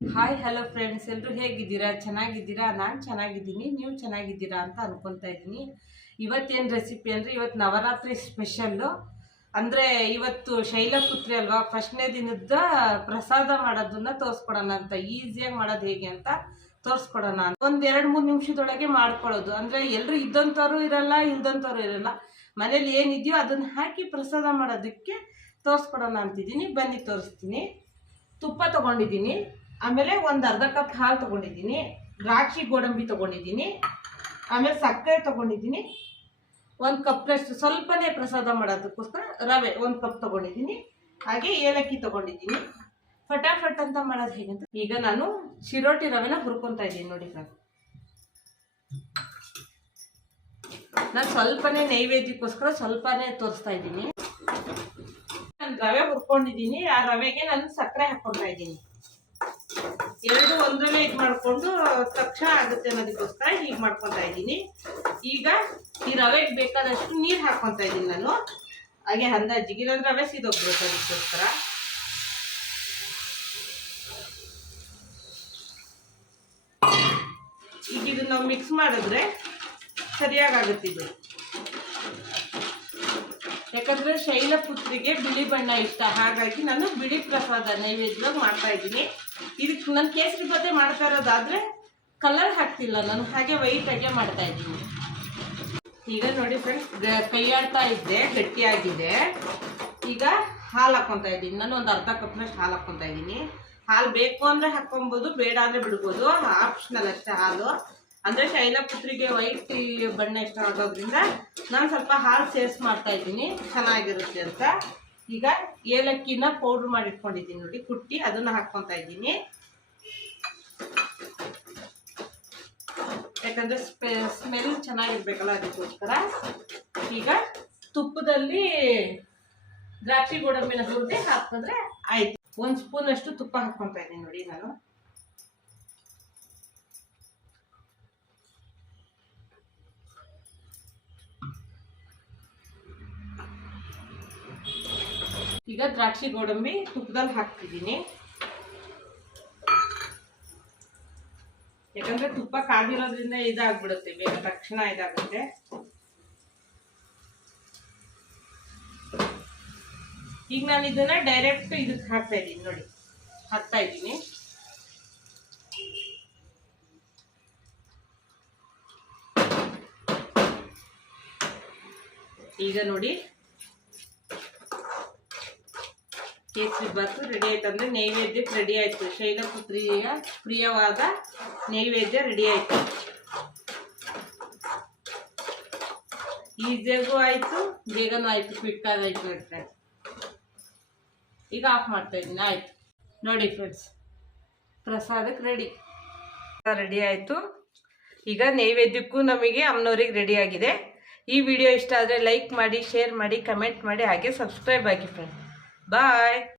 Hi hello friends ಎಲ್ಲರೂ ಹೇಗಿದ್ದೀರಾ? ಚೆನ್ನಾಗಿದ್ದೀರಾ? ನಾನು ಚೆನ್ನಾಗಿದ್ದೀನಿ. ನೀವು ಚೆನ್ನಾಗಿದ್ದೀರಾ ಅಂತ ಅನ್ಕೊತಾ ಇದ್ದೀನಿ. ಇವತ್ತೇನು ರೆಸಿಪಿ ಅಂದರೆ ಇವತ್ತು ನವರಾತ್ರಿ ಸ್ಪೆಷಲ್ಲು ಅಂದರೆ ಇವತ್ತು ಶೈಲಪುತ್ರಿ ಅಲ್ವಾ? ಫಸ್ಟ್ನೇ ದಿನದ ಪ್ರಸಾದ ಮಾಡೋದನ್ನ ತೋರಿಸ್ಕೊಡೋಣ ಅಂತ. ಈಸಿಯಾಗಿ ಮಾಡೋದು ಹೇಗೆ ಅಂತ ತೋರಿಸ್ಕೊಡೋಣ ಒಂದು ಎರಡು ಮೂರು ನಿಮಿಷದೊಳಗೆ ಮಾಡ್ಕೊಳ್ಳೋದು. ಅಂದರೆ ಎಲ್ಲರೂ ಇದ್ದಂಥವ್ರು ಇರಲ್ಲ ಇಲ್ದಂಥವ್ರು ಇರಲ್ಲ. ಮನೇಲಿ ಏನಿದೆಯೋ ಅದನ್ನು ಹಾಕಿ ಪ್ರಸಾದ ಮಾಡೋದಕ್ಕೆ ತೋರಿಸ್ಕೊಡೋಣ ಅಂತಿದ್ದೀನಿ. ಬನ್ನಿ ತೋರಿಸ್ತೀನಿ. ತುಪ್ಪ ತೊಗೊಂಡಿದ್ದೀನಿ. ಆಮೇಲೆ ಒಂದು ಅರ್ಧ ಕಪ್ ಹಾಲು ತೊಗೊಂಡಿದ್ದೀನಿ. ದ್ರಾಕ್ಷಿ ಗೋಡಂಬಿ ತೊಗೊಂಡಿದ್ದೀನಿ. ಆಮೇಲೆ ಸಕ್ಕರೆ ತೊಗೊಂಡಿದ್ದೀನಿ. ಒಂದು ಕಪ್ನಷ್ಟು ಸ್ವಲ್ಪನೇ ಪ್ರಸಾದ ಮಾಡೋದಕ್ಕೋಸ್ಕರ ರವೆ ಒಂದು ಕಪ್ ತೊಗೊಂಡಿದ್ದೀನಿ. ಹಾಗೆ ಏಲಕ್ಕಿ ತೊಗೊಂಡಿದ್ದೀನಿ. ಫಟಾಫಟ್ ಅಂತ ಮಾಡೋದು ಹೇಗಂತ ಈಗ ನಾನು ಶಿರೋಟಿ ರವೆನ ಹುರ್ಕೊತಾ ಇದ್ದೀನಿ ನೋಡಿ ಫ್ರೆಂಡ್ ನಾನು ಸ್ವಲ್ಪನೇ ನೈವೇದ್ಯಕ್ಕೋಸ್ಕರ ಸ್ವಲ್ಪನೇ ತೋರಿಸ್ತಾ ಇದ್ದೀನಿ. ನಾನು ರವೆ ಹುರ್ಕೊಂಡಿದ್ದೀನಿ. ಆ ರವೆಗೆ ನಾನು ಸಕ್ಕರೆ ಹಾಕ್ಕೊತಾ ಇದ್ದೀನಿ. ಎರಡು ಒಂದರಲ್ಲೇ ಇದು ಮಾಡಿಕೊಂಡು ತಕ್ಷಣ ಆಗುತ್ತೆ ಅನ್ನೋದಕ್ಕೋಸ್ಕರ ಹೀಗೆ ಮಾಡ್ಕೊತಾ ಇದ್ದೀನಿ. ಈಗ ಈ ರವೆಗೆ ಬೇಕಾದಷ್ಟು ನೀರು ಹಾಕ್ಕೊತಾ ಇದ್ದೀನಿ ನಾನು. ಹಾಗೆ ಅಂದಾಜಿಗೆ ಇಲ್ಲಾಂದ್ರೆ ರವೆ ಸೀದೋಗ್ಬೇಕು ಅದಕ್ಕೋಸ್ಕರ. ಈಗ ಇದನ್ನ ನಾವು ಮಿಕ್ಸ್ ಮಾಡಿದ್ರೆ ಸರಿಯಾಗುತ್ತೆ ಇದು. ಯಾಕಂದ್ರೆ ಶೈಲಪುತ್ರಿಗೆ ಬಿಳಿ ಬಣ್ಣ ಇಷ್ಟ. ಹಾಗಾಗಿ ನಾನು ಬಿಳಿ ಪ್ರಸಾದ ನೈವೇದ್ಯವಾಗಿ ಮಾಡ್ತಾ ಇದ್ದೀನಿ. ಇದಕ್ಕೆ ನಾನು ಕೇಸರಿ ಬದ್ದೆ ಮಾಡ್ತಾ ಇರೋದಾದ್ರೆ ಕಲರ್ ಹಾಕ್ತಿಲ್ಲ ನಾನು, ಹಾಗೆ ವೈಟ್ ಆಗಿ ಮಾಡ್ತಾ ಇದ್ದೀನಿ. ಈಗ ನೋಡಿ ಫ್ರೆಂಡ್ಸ್ ಕೈಯಾಡ್ತಾ ಇದ್ದೆ, ಗಟ್ಟಿಯಾಗಿದೆ. ಈಗ ಹಾಲು ಹಾಕ್ಕೊತಾ ಇದ್ದೀನಿ. ನಾನು ಒಂದು ಅರ್ಧ ಕಪ್ನಷ್ಟು ಹಾಲು ಹಾಕ್ಕೊತಾ ಇದ್ದೀನಿ. ಹಾಲು ಬೇಕು ಅಂದರೆ ಹಾಕೊಂಬೋದು ಬೇಡ ಅಂದರೆ ಬಿಡ್ಬೋದು. ಆಪ್ಷನಲ್ ಅಷ್ಟೇ ಹಾಲು. ಅಂದರೆ ಶೈಲಪುತ್ರಿಗೆ ವೈಟ್ ಬಣ್ಣ ಇಷ್ಟ ಆಗೋದ್ರಿಂದ ನಾನು ಸ್ವಲ್ಪ ಹಾಲು ಸೇರ್ಸ್ ಮಾಡ್ತಾ ಇದ್ದೀನಿ. ಚೆನ್ನಾಗಿರುತ್ತೆ ಅಂತ. ಈಗ ಏಲಕ್ಕಿನ ಪೌಡ್ರ್ ಮಾಡಿ ಇಟ್ಕೊಂಡಿದ್ದೀನಿ ನೋಡಿ, ಕುಟ್ಟಿ ಅದನ್ನು ಹಾಕ್ಕೊತಾ ಇದ್ದೀನಿ. ಯಾಕಂದ್ರೆ ಸ್ಮೆಲ್ ಚೆನ್ನಾಗಿರ್ಬೇಕಲ್ಲ ಅದಕ್ಕೋಸ್ಕರ. ಈಗ ತುಪ್ಪದಲ್ಲಿ ದ್ರಾಕ್ಷಿ ಗೋಡಂಬಿನ ಹುರಿದೆ ಹಾಕಿದ್ರೆ ಆಯ್ತು. ಒಂದು ಸ್ಪೂನ್ ಅಷ್ಟು ತುಪ್ಪ ಹಾಕ್ಕೊತಾ ಇದ್ದೀನಿ ನೋಡಿ ನಾನು. ಈಗ ದ್ರಾಕ್ಷಿ ಗೋಡಂಬಿ ತುಪ್ಪದಲ್ಲಿ ಹಾಕ್ತಿದ್ದೀನಿ. ಯಾಕಂದ್ರೆ ತುಪ್ಪ ಕಾದಿರೋದ್ರಿಂದ ಇದಾಗ್ಬಿಡುತ್ತೆ, ಬೇಗ ತಕ್ಷಣ ಇದಾಗುತ್ತೆ. ಈಗ ನಾನು ಇದನ್ನ ಡೈರೆಕ್ಟ್ ಇದಕ್ಕೆ ಹಾಕ್ತಾ ಇದ್ದೀನಿ, ನೋಡಿ. ಹಾಕ್ತಾ ಇದ್ದೀನಿ. ಈಗ ನೋಡಿ ಕೇಸರಿ ಬಾತು ರೆಡಿ ಆಯ್ತು ಅಂದರೆ ನೈವೇದ್ಯಕ್ಕೆ ರೆಡಿ ಆಯ್ತು. ಶೈಲಪುತ್ರಿಯ ಪ್ರಿಯವಾದ ನೈವೇದ್ಯ ರೆಡಿ ಆಯ್ತು. ಈಸಿಯಾಗೂ ಆಯ್ತು, ಬೇಗನೂ ಆಯ್ತು ಕ್ವಿಕ್ ಆಗಾಯ್ತು ಫ್ರೆಂಡ್ಸ್ ಈಗ ಆಫ್ ಮಾಡ್ತಾ ಇದ್ದೀನಿ, ಆಯ್ತು. ನೋಡಿ ಫ್ರೆಂಡ್ಸ್ ಪ್ರಸಾದಕ್ಕೆ ರೆಡಿ ರೆಡಿ ಆಯಿತು. ಈಗ ನೈವೇದ್ಯಕ್ಕೂ ನಮಗೆ ಅಮ್ಮನವ್ರಿಗೆ ರೆಡಿ ಆಗಿದೆ. ಈ ವಿಡಿಯೋ ಇಷ್ಟ ಆದರೆ ಲೈಕ್ ಮಾಡಿ ಶೇರ್ ಮಾಡಿ ಕಮೆಂಟ್ ಮಾಡಿ, ಹಾಗೆ ಸಬ್ಸ್ಕ್ರೈಬ್ ಆಗಿ ಫ್ರೆಂಡ್ Bye.